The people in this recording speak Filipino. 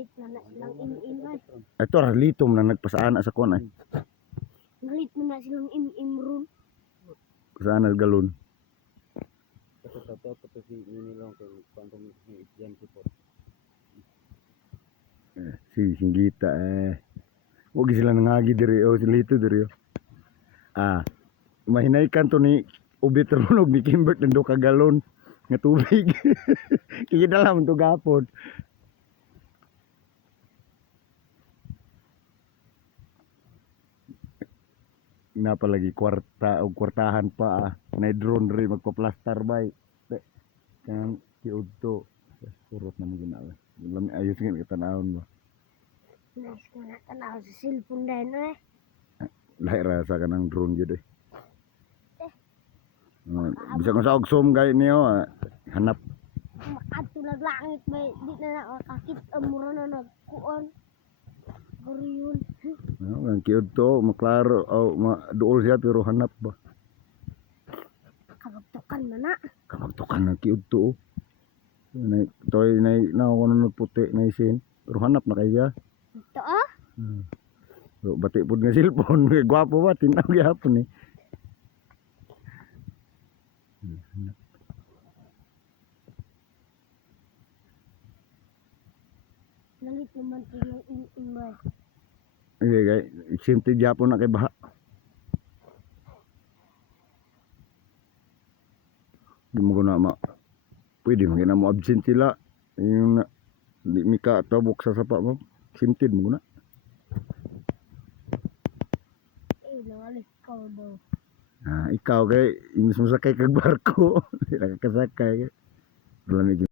Nalit na na silang im-im ay. Ito ra litom na nagpasaana sa kuan ay. Nalit na na silang im-im ron. Pasaana sa galon. Kapag ito si Ninilong kay pantong si Jan Sipot. Si Singgita Huwag sila nangagi diri o sila ito diri. Mahinaykan to ni ubit runog ni Kimbert ng 2 ka galon nga tubig. Kikidala man to gapon. Napalagi kwarta o kwartahan pa na drone ri magpa-plaster bay. Kan kiudto surot na mo ginawa. Lam ayos nga kitanawon mo. Nice ka na tanaw sa cellphone din eh. Lahi rasa ka ng drone jud eh. Bisa kung sa ogsom gay niyo hanap Makatulag langit may di na nakakit mura na nagkuon. Guriyon. ang kiudto maklaro o duol siya pero hanap ba. Kabagtukan na na. Kamagtukan ng kiudto. Nay toy nay nakuno puti na isin pero hanap na kay siya. Ito ah. So, bati pud nga cellphone, gwapo ba tinaw gyapon eh. Nalit naman silang im-im ay. Okay, kay sinti gyapon na kay baha. Di mo na pwede man gina mo absent sila. Yung di mika tabok sa sapa mo. Sintid mo na. Nangalis ka daw. Ikaw kay imbis mo sakay kag barko, nakakasakay. Lamig